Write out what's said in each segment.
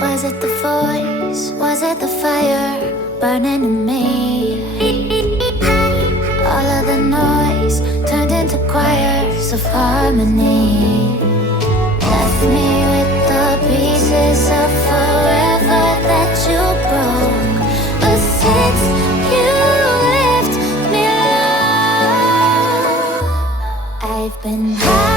Was it the voice? Was it the fire burning in me? All of the noise turned into choirs of harmony. Left me with the pieces of forever that you broke. But since you left me alone, I've been high.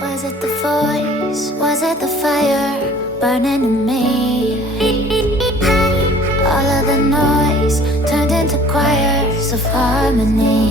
Was it the voice? Was it the fire burning in me? All of the noise turned into choirs of harmony.